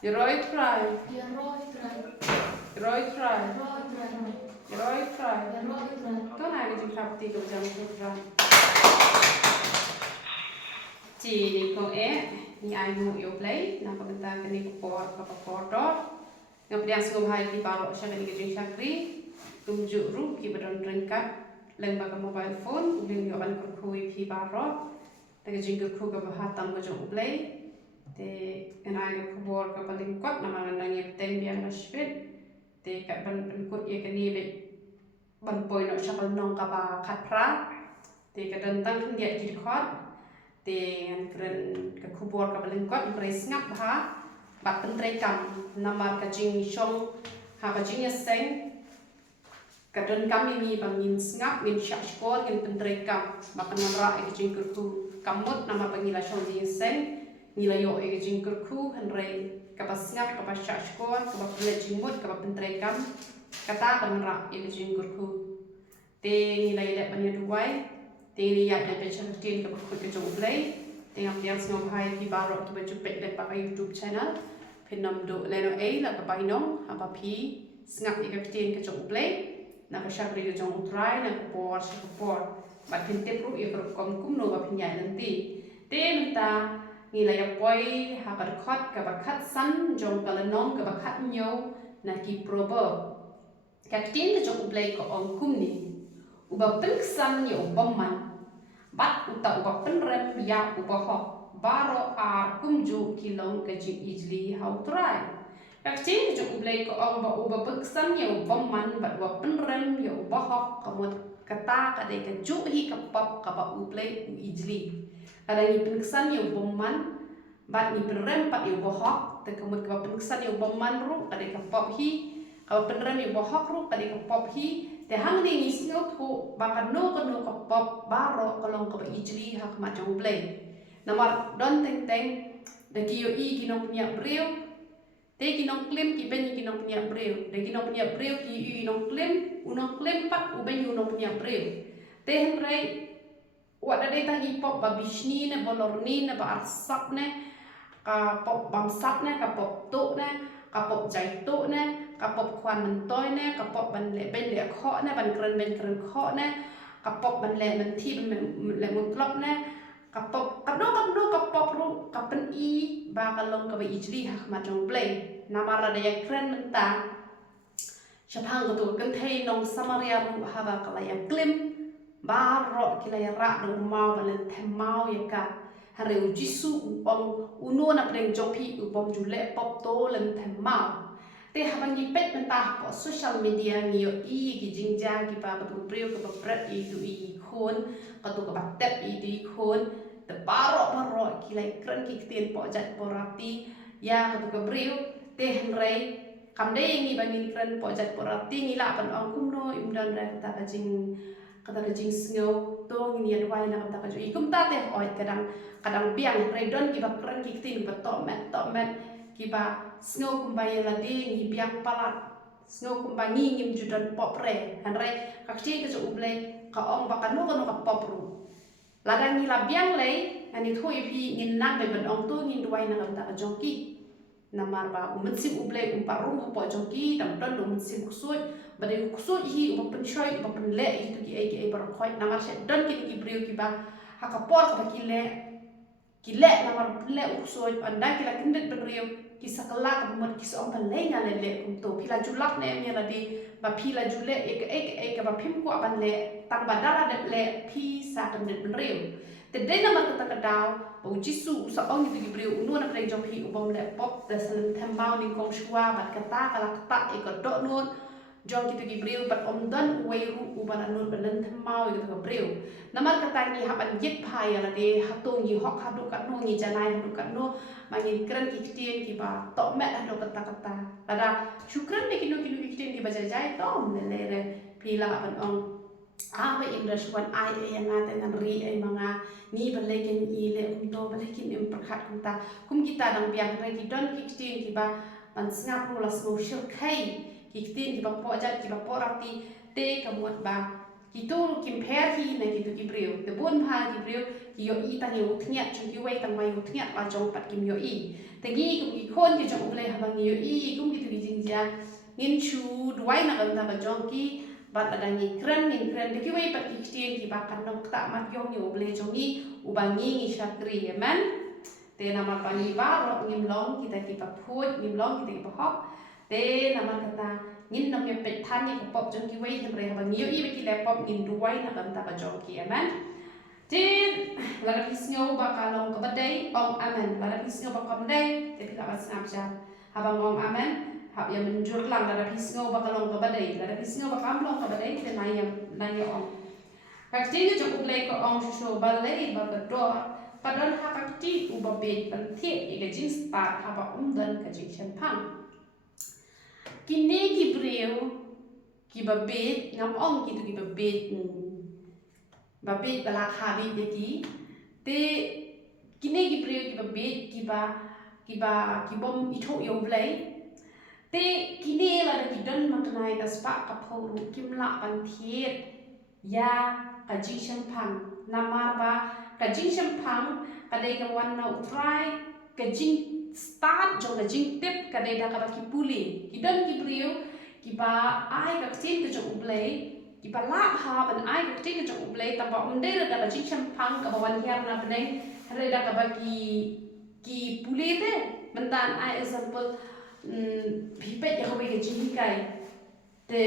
Roy try. Roy try. Roy try. Roy try. Roy try. Roy try. Tó này cái chữ khắp thì cũng chẳng được ra. Chỉ đi con ni ai mu yo play, na pagkanta kani ko đó. Ngap diang sungguh hai di baro siya kani gajing syakri, tumju ru ki badon rengkat, leng baga mobile phone, ubing yo an kurkui pi baro, ta gajing kurku ka bahatam gajong play, te kanai ka kubor ka palingkot, nama ngandang ye tem biang nasbit, te ka ban kut ye kani be ban poi no siya nong ka ba katra, te ka dantang kundia jidikot, te ngan keren ka kubor ka palingkot, beres ngap ha, bat pentrai kam namar kajing shong ha kajing seng kadon kami ni bangin ngap min syak skor ngin pentrai kam bakan ngamra kajing kurku kamut nama pangila shong di seng nila yo kajing kurku hanrei kapas ngap kapas syak skor kapas pele jimut kapas pentrai kam kata panra kajing kurku te nila ile panya duai te lihat dan pension tin kapas kajong play tengah yang semua hai di baro tu baju pek dan pakai YouTube channel pinam do leno a la ka bainong apa pi snap ika kitin ka jong play na ka shabri ka jong utrai na ka por sa ka por bat pin te pro i ka kom kum no ba pin yai nanti te menta ngila ya poi ha ka khot ka ba khat san jong ka lenong ka ba khat nyo na ki probo ka kitin ka jong play ko ong kum ni uba pen san yo bomman bat uta uba pen rem ya uba ho baro ar kumju kilong kajing ijli how try kakcing ju ublay ko ang ba uba pagsan yo bomman bat wa penrem yo bahok kamot kata kade ka ju hi kapap kapa ublay u ijli kada ni pengsan yo bomman bat ni penrem pat yo bahok te kamot ka pengsan yo bomman ru kade kapap hi kapa penrem yo bahok ru kade kapap hi te hang ni nisngot ho bakan no kono kapap baro kalong ka ijli hak macam ublay namar don teng teng da kiyo i kinong punya breu te kinong klim ki ben kinong punya breu da kinong punya breu ki i kinong klim unong klim pak u ben unong punya breu te henrei wada de ta i pop babishni ne bolorni ne ba arsap ne ka pop bamsap ne ka pop to ne ka pop jai to ne ka pop kwan mentoy ne ka pop ban le ben le kho ne ban kren ben kren kho ne ka pop ban le men thi ban le mun klop ne kapop kadno kapop ru kapen i ba kalong ka ba ijli hak ma jong play namara da ya kren menta syapang ko to kan thei nong samaria ru ha ba kala ya klim ba ro kila ya ra dong mau ba len them mau ya ka hare u jisu ong uno na preng jong pi u bom ju le pop to len them mau te ha bang i pet menta po social media ni yo i ki jingja ki pa ba tu priu ka ba pret i tu i khon ka tu ka ba tep i di khon te baro kilai keren ki ktin po jat porati ya ka tu ka priu te henrei kam de ngi bangin keren po jat porati ngi la pan ong kum no im dan ra kata ka jing sngo to ngi ya dwai na kata ka ju ikum ta te oi kadang biang redon ki ba keren ki ktin ba to met ki ba snow kumbaya ladi ngi biang palat snow kumbangi ngim judan pop re hanre kakci ke uble ka ong bakano kono ka pop ru ladang ni labiang lei ani thui pi ngin nang be ban ong tu ngin duai na lam ta jongki namar ba sim uble parum po jongki dam don sim kusui bade kusui hi pen choi pen le hi tu ki ai bar khoi namar se don ki briu ki ba hakapor ka ki le namar le kusui anda ki la kindet briu ki sakala ka mot ki som ban le nga le kum to pila julak ne mi la di ba pila jule ek ba phim ko ban le tang ba dara de le pi sa kan de briu te de namar ka daw ba jisu sa ong ki briu unu na preng jong pi ubom le pop da san thambao ni kong shwa bat kata kala kata e ko do nun jong ki briu bat om don wei ru u ban nun ban thambao ki ko briu namar kata ni haban yit phai la de hatu ni hok hadu kat no ni janai hadu kat no mangin keren ki tien ki ba to met hadu kata lada syukran de kinu ki tien ki ba jai tom le pila ban ong ba English wan ai yang ngata ngan ri ai manga ni balekin i le to balekin im prakhat kunta kum kita dang biang re ki don ki tien ki ba ban snap ro la social kai ki tien ki ba po jat ki ba po rati te kamuat ba kitu kim pher hi na kitu ki briu te bun pha ki briu ki yo i tang yo thniat chung ki wei tang mai yo thniat la jong pat kim yo i tagi kum ki khon ki jong ble habang yo i kum ki tu jing ja ngin chu duai na kan ta ba jong ki bat ada ni kren ki wei pat ki tien ki ba kan nong ta mat yong yo ble jong i ubangi ngi syakri amen te nama pani ba ro ngim long kita ki pa phut ngim long kita ki pa hop te nama kata ngin nam ye pet than ni pop jong ki wei nam re ba ngiu i be ki le pop ngin duai na kan ta ba jong ki amen te la ra pisngo ba ka long ka ba dei ong amen la ra pisngo ba ka dei te pi ka ba snap ja habang ong amen hab ya menjur lang la ra pisngo ba ka long ka ba dei la ra pisngo ba ka long ka ba dei te na ya ong ka tinga jong ble ko ong sho ba le ba ka do padon hakakti uba bet bantie ega jing start haba dan ka jing champang kini ki breu ki ba bet ngam ong ki tu ki ba bet bala khabi de ki te kini ki breu ki ba ki bom itho yo blai te kini la da ki don maknai da spa ka pho kim la bantie ya ka jing champang namar ba kajing champang kadai ka wan na utrai kajing start jong kajing tip kadai da ka ki puli kidan ki brio ki ba ai ka tin ka jong ublei ki ba la ha ban ai ka tin ka jong ublei ta ba unde da kajing champang ka ba wan hiar na benai kadai da ka ki puli te mentan ai example pipet ya ka ba kajing kai te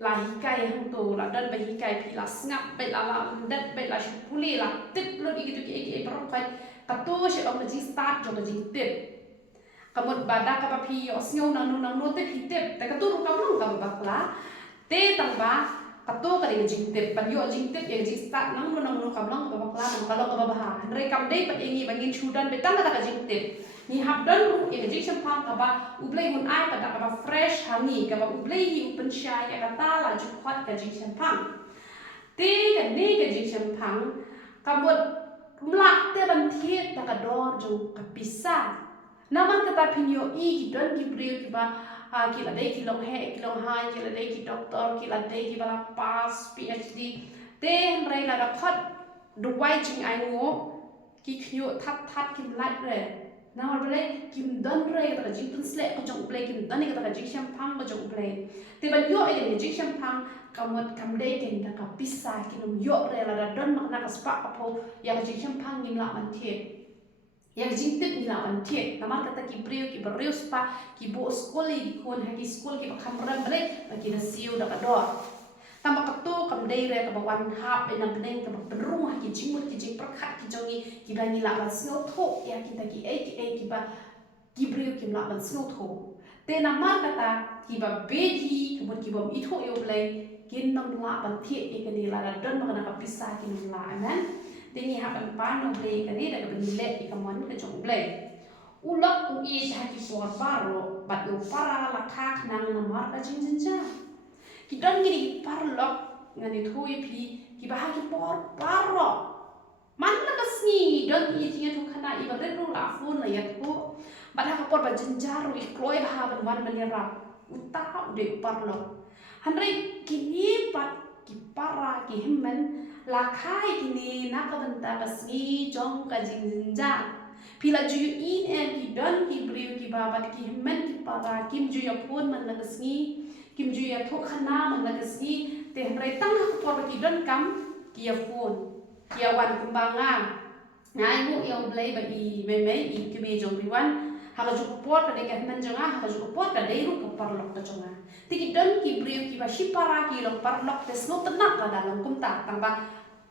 la hikai hang to la dan ba hikai pi la snap be la dat be la shupuli la tip lo gitu ki perong kai kato she om ji start jo ji tip kamot bada ka pa pi yo snyo nang no te pi tip ta kato ru kam long ka ba kla te tang ba kato ka de ji tip ban yo ji tip ye ji start nang no kam long ka ba kla nang ka long ka ba ha re kam dei pat ingi bangin chudan be tang ka ji tip ni hab dan ye ji champang ka ba ublei mun ai pada ka ba fresh hangi ka ba ublei hi upen shy ka ta la ju khot ka ji champang te ka ne ka ji champang ka bot mlak te ban thiet ta ka dor ju ka pisa naman ka ta pinyo i ki don ki breu ki ba ki la dei ki long he ki long hai ki la dei ki doctor ki la dei ki ba pass phd te rei la da khot du wai jing ai ngo ki khyo that ki lat re na bale kim don re ka jing tun sle ko jong play kim don ka jing champang ko jong play te ban yo ile jing champang kamot kam dei ken da ka pisa ki num yo re la da don mak na ka spa ka pho ya jing champang ngim la man the ya jing tip ni la man the na mar ka ta ki breu spa ki bo skoli ki kon ha ki skol ki ka kamran bale ki na siu da ka do tama ka to kam dei re ka ba wan hap be nam neng ka ba perung ha ki jingmut ki jing prakhat ki jongi ki ba ni la ban snow tho ya ki ta ki ki ba ki breu ki la ban snow tho te na mar ka ta ki ba be hi ki bot ki bom i tho yo blai kin nam la ban the e ka ni la da don ma na ka pisa ki ni la amen te ni ha ban pa no blai ka ni da ka ban le ki ka mon ka jong blai ulok u i ha ki por baro bat yo para la khak nang na mar ka jing jin ja ki don gini parlok ngani thui pi ki bah ki por paro man la ka sni don i tinga thu khana i ba ru la phone la ya ko ba ha ka por ba jinjaru i kloi ba ban wan ban ra uta de parlok hanre kini pat ki para ki himmen la khai kini na ka banta ka sni jong ka jinja pila ju in en ki don ki briu ki ba bat ki himmen ki para kim ju ya phone man la ka sni kim ju ya tho khana man la kasi te rai tang ha por ki don kam ki ya phone ki ya wan kumbanga ngai mu yo blai ba i me i ki me jong wan ha ka ju por ka de ka man jonga ha ka ju por ka de ru ka par lok ka jonga ti ki don ki briu ki ba shi para ki lo par lok te sno tanak la dalam kum ta tang ba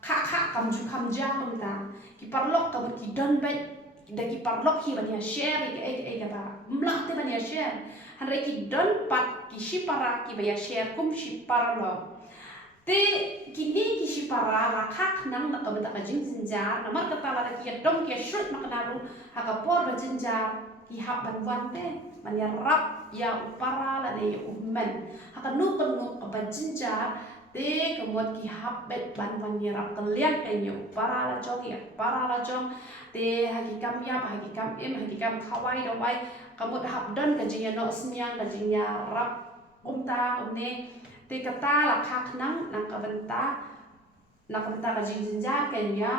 kha kam ju kam ja kum ta ki par lok ka ba ki don ba da ki par lok hi ba ya share ka ba mlak te ba ya share han ki don pat ki shipara ki ba ya share kum shipara lo te kini ki shipara la khak nang na ka ba ka jing jinja na mar ka ta la ki dom ki shut na ka ru ha ka por ba jinja ki ha ban wan te man ya rap ya upara la de ummen ha ka nu ka ba jinja te kamot ki hap bet ban wan ya rap ka lian ka nyu para la jong te ha ki kam ya ha ki kam em ha ki kam khawai do wai kamot hap don ka jing ya no snyang ka jing ya rap umta umne te kata la khak nang na ka benta ka jing jinja ken ya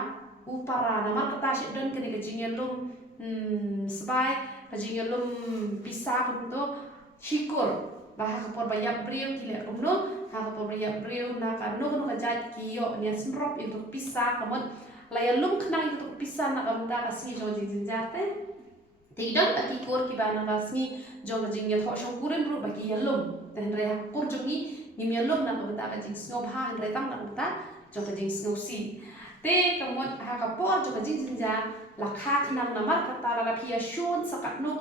upara nama kata sih don kini kejingnya lum sebai kejingnya lum bisa untuk syukur bahwa kapor banyak beriu kile rumno kapor banyak beriu na kanu kajat kiyo niat semprop itu pisah kamu layan lum kenang itu pisah na kamu tak kasih joji jinjate tidak bagi kur kibana kasih joji jinjat hok syukurin bro bagi yalum dan rea kur jongi ni yalum na kamu tak kasih snob ha rea tang na kamu tak jogi jing snob si te kamu ha kapor jogi jinjat lakha kenang namar kata la pia shun sakat no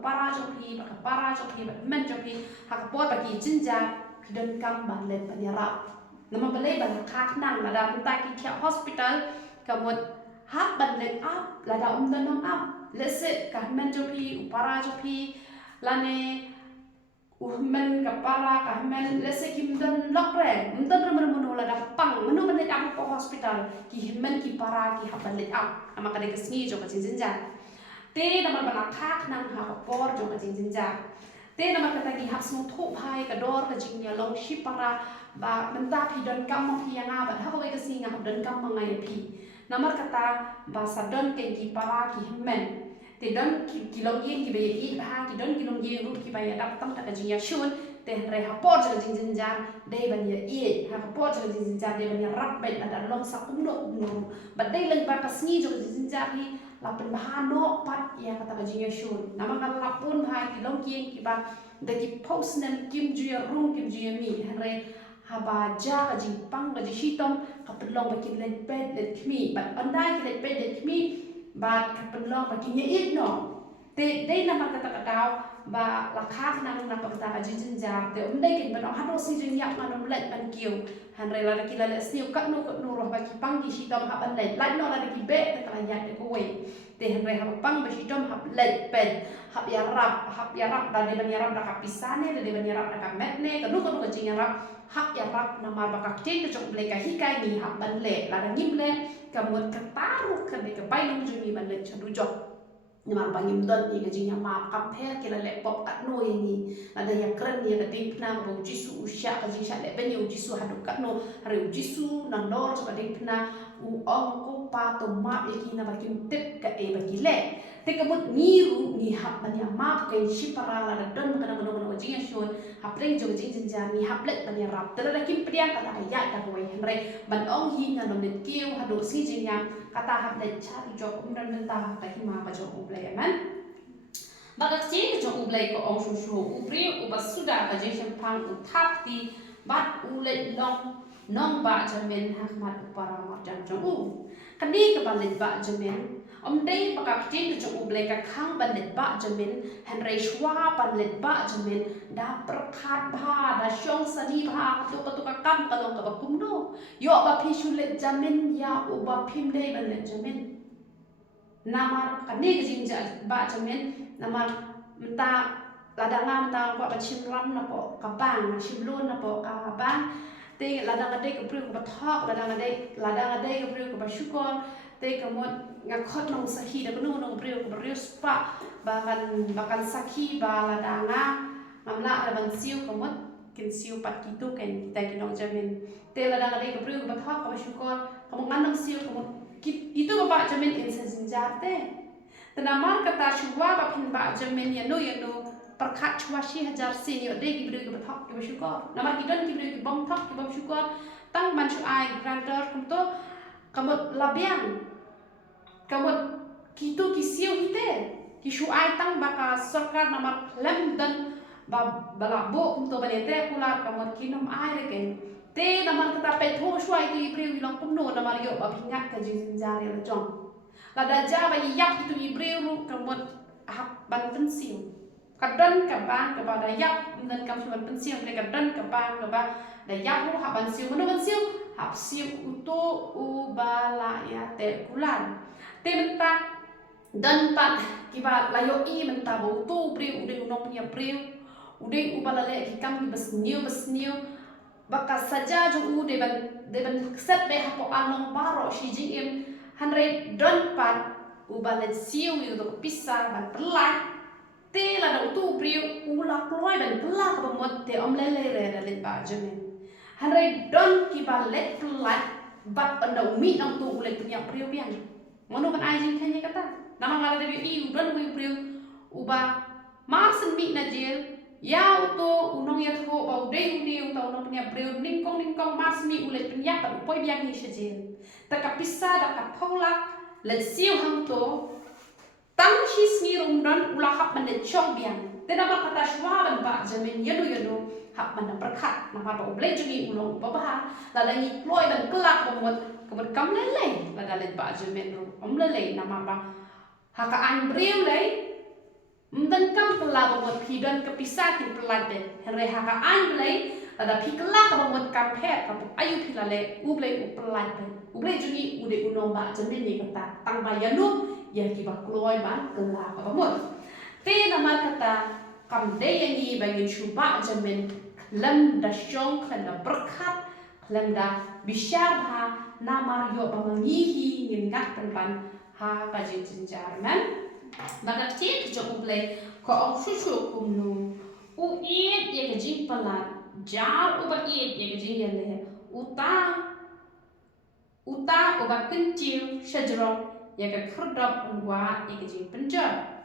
para jogi para jogi men jogi ha kapor bagi jinjat dan kam let penyerap nama balai lakha kenang la da kita hospital kamu hap let up la da dan up lese kahmen jogi para jogi lane men kapara kahmen lese kim dan lokre dan menu la da pang menu let up ko hospital ki men ki para ki hap let up ama kade kesni jo ka jinjinja te nama lakha kenang ha kapor jo ka jinjinja te nama kata ki hap smu thu phai ka dor ka jingnya long shipara ba menta pi don kam pi yang ba ha ko ka singa don kam mangai pi nama kata ba sadon ke ki para ki men te don ki long yin ki be yi ha ki don ki long yin ru ki ba ya dap tam ta ka jingya shun te re ha por jo jinjinja de ban ya i ha por jo jinjinja de ban ya rap ben ada long sa kum no ba de leng ba ka sni jo jinjinja hi lapun bahano pat ya kata kajinya shun nama kan lapun bahai ki long kieng ki ba de ki post nem kim juya room kim juya mi hare haba ja kaji pang kaji hitom kapelong ba ki let bed let mi ba andai ki let bed let mi ba kapelong ba ki nyeit no de nama kata katau ba lakha nang na kata kaji jinja te umdai kin ba hado si jin yak manum let ban kiu hanre la ki la sniu kat no roh ba ki pang ki hitom haban let no la ki be te kala ya te ko we te henre hap pang ba hitom hap let pen hap ya rap da de ban ya rap da kapisane da de ban ya rap da kametne ka no ka jing ya rap hap ya rap na mar ba ka tin ka jong ble ka hikai ni hap ban le la da ngim le ka mot ka taru ka de ka bai nong juni ban le chandu jok nyamar bangim don ni ka jing ya ma kap the ke la le pop at no ni ada ya kren ni ka ding na ro jisu usya ka jing sha le ben yu jisu hadu ka no re jisu na nor ka ding na u ong ko pa to ma iki na bakim tip ka e bakile te kamut niru ni hap ban ya ma ka shipara la don ka na no jing ya shon hap reng jo jing jing jan ni hap let ban ya rap tera kim priang ka ya da ko henre ban ong hi na no net kiu hadu si jing ya kata hap let cha jo kum dan ta ka hi ma ka jo ublay man bakak chi jo ublay ko ong shu ubri ubasuda ka jing shampang uthap ti bat ulet long nong ba jamin hakmat upara mat jam jong u kani ka balit ba jamin dei bakak tin jong u ble ka khang balit ba jamin henry shwa balit ba jamin da prakhat bha da shong sani bha tu ka kam ka long ka bakum no yo ba phi shulet jamin ya u ba phim dei balit jamin namar kani jing ba jamin namar menta ladanga menta ko ka chimram na po ka bang shimlun na po ka bang te ladang adai ke priu ke bathok ladang adai ke priu ke basyukor te kamot ngakot nong sahi da kunu nong priu ke priu spa bahkan sakhi ba ladanga ngamla ada ban siu kamot kin siu pat kitu ken kita kinong jamin te ladang adai ke priu ke bathok ke basyukor kamot nganong siu kamot itu ba jamin insen jarte tenamar kata shwa ba phin ba jamin ya no perkat chwashi hajar senior de gibru ke bathok ke basyukor nama kidon gibru ke bom thok ke bom syukor tang man chu ai grantor kumto kamot labiang kamot kitu kisiu hite ki shu ai tang baka sarkar nama lem dan bala bo kumto balete pular kamot kinom ai reken te nama kata pe tho shwai tu gibru long kumno nama yo ba pingat ka jing jari la jong la da ja ba yak itu gibru ru kamot hap ban pensiu kadang kabang kaba dayak dan kam cuma pensiun mereka kadang kabang kaba dayak lu haban siu menu pensiun hap siu uto ubala ya te kulan te menta dan pat kiba layo i menta bo uto priu ude unong punya priu ude ubala le kikam ki besniu baka saja jo ude ban set be hapo anong baro shi jing hanre dan pat ubala siu itu pisah ban pelat te la da tu priu ula kloi ban pla ka mot te omlele re da let ba jamin hanre don ki ba let plat bat anda umi nang tu ulai punya priu pian mono kan ai jing kanya kata nama ngala de i udan wi priu uba marsen mi na jel ya uto unong ya tho bau de uni uta unong punya priu ningkong mars mi ulai punya pa upoi biang ni shejel ta kapisa da kapola let siu hang to tang his ni rumdan ula hap man de chong biang te nama kata shwaban ba jamin yadu hap man berkat nama ba ulai jumi ulong ba la ni ploi ban kelak bomot kebut kam lele la dalet ba jamin ru lele nama ba haka an briu lei mden kam kelak bomot pidon kepisah ti pelade henre haka an lei ada pi kelak bomot kam pet ka ayu pilale ublei upelade ublei juni ude unom ba jamin ni kata tang ba yanu ya ki ba kloi ban kelak bomot te nama kata kam de yani bangin chuba jamin lem da syong klan da berkat klan da bisyar ha nama yo bamangihi ngingat penpan ha kajin jenjarman bagat cik jok uble ko ong susu kumnu u iet ye kajin pelat jar ubat iet ye kajin yale uta ubat kencil sejrok ye ka khurdap ungwa ye kajin penjar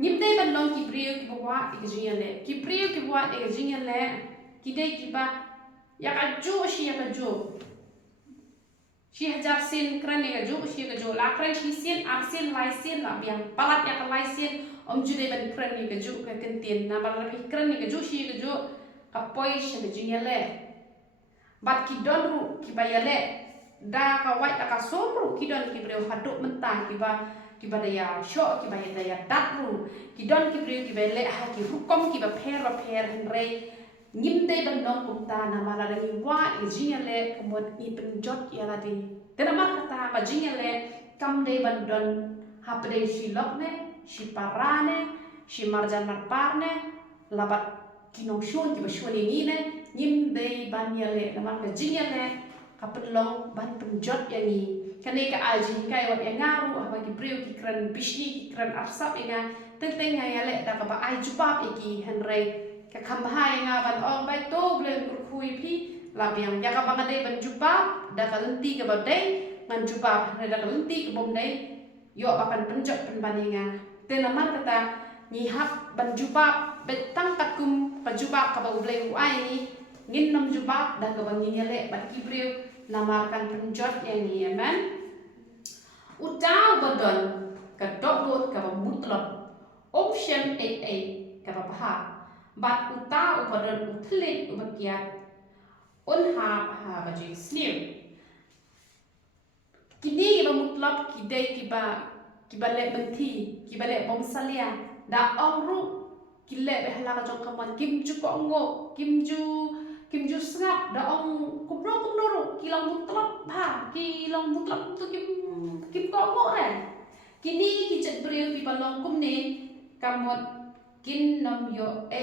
nyimte ban long ki priyo ki bwa ye kajin yale ki priyo ki bwa ye kajin yale ki dei ki ba ya ka jo shi ya ka jo shi hajar sin kran ya jo shi ka jo la kran shi sin ar sin lai sin la biang palat ya ka lai sin jude ban kran ya ka jo ka kentin na bal rapi kran ya ka jo shi ka jo ka poi shi ka jinya le bat ki don ru ki bayale da ka wai ta ka somru ki don ki breu haduk mentah ki ba daya sho ki ba daya dat ru ki don ki breu ki bele ha ki hukom ki ba pher henre nyimde ban nong kumta na mala rangi wa jingle komod i penjot ya ladi tena mar kata ka jingle kamde ban don hapde shi lokne shi parane shi marjan marparne labat kinong shon ki ba shoni ni ne nyimde ban yale na mar ka jingle ka penlong ban penjot ya ni kane ka aji kai wat ya ngaru apa ki breu ki kran bishni ki kran arsap ina tenteng yale da ka ba ai jubab iki henre ka kambahai nga ban ong bai to ble kurkhui pi labiang ya ka bangade ban jubab da ka lenti ka badai ngan jubab da ka lenti ka bom dai yo bakan penjot penbaninga tena mar kata ni hap ban jubab betang katkum ka jubab ka ba ble ai ni ngin nom jubab da ka bangin yale bat kibreu lamarkan penjot yang ni amen uta bodon ka dot ka ba mutlab option 88 ka ba bahag bat uta upadan utlit ubakiat unha ha baji snew kini ba mutlab kidai kiba le benti kiba le bom salia da ongru kile behla ka jong kaman kimju ko ngo kimju sngap da ong kumro kilang mutlab ha kilang mutlab tu kim ko ngo re kini kijet breu kiba long kumne kamot kin nom yo a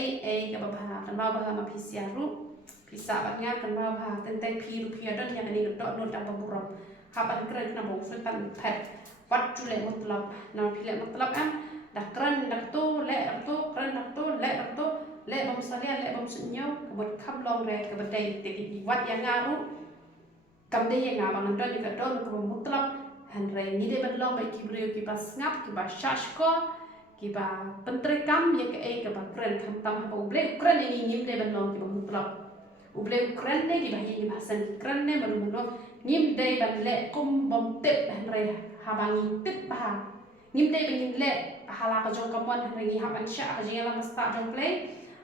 ka ba kan ba ma pisia ru pisa ba nya kan ba tentang pi don yang ni dot not apa burong haban kren na bo sultan pet wat jule mutlab na pile mutlab am da kren da to le bom salia le bom sunyo kabut kham long re ka badai te di wat yang ngaru kam de yang ngabang don ka don ka mutlab han re ni de ban long ba kibreu ki pas ngap ki ba shash ko kiba pentrekam ya ke ba kren kam tam ba uble kren ni nim de ban long kiba mutlab uble kren ne di bahi ni bahasan kren ne baru nim de ban le kum bom tip han re habangi tip ba nim de ban le hala ka jong kamon han re haban sha ka jing lam sta jong play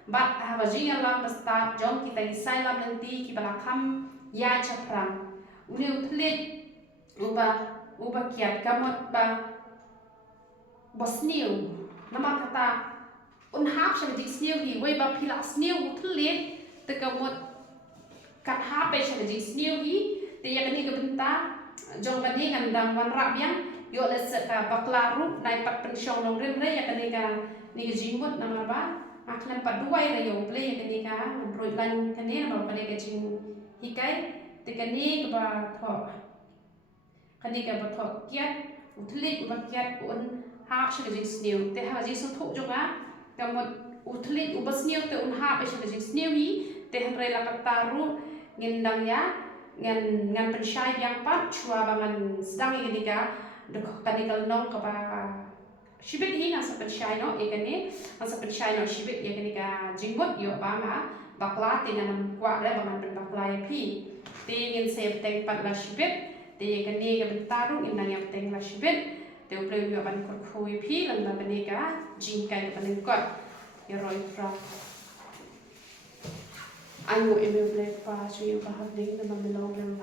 bat ha ba jing lam sta jong kita isai lam nanti kiba la kam ya chaprang ule utlet uba kiat kamot ba bosniu nama kata unhap sha di snew hi wei ba pila snew utlet te kamot kat ha pe sha di snew hi te ya kani ka benta jong bani ngan dam wan rap yang yo le se ka bakla ru nai pat pensiong long rim re ya kani ka ni jingmut nama ba aklan pat duai re yo ple ya kani ka broi lan kani nama kani ka jing hikai te kani ka ba tho kani ka ba tho kiat utlet ba kiat un hap sha jing snew te ha jing so thok jonga kamot utlit ubas snew te un hap sha jing snew hi te han re la ka taru ngendang ya ngan pensyai yang pat chua bangan sedang ini ka kanikal nong kapa shibit hi nasa pensyai no ikani nasa pensyai no shibit ikani ka jinggot yo ba ma bakla tinanam kwa re bangan pen bakla ya pi tingin save teng pat la shibit te ikani ka bentarung inang yang teng la shibit te uple yo ban kor khui pi lang ba bani ka jingkai ka ban kot ya roi fra anu eme black pa chui ka havding na mamelong lang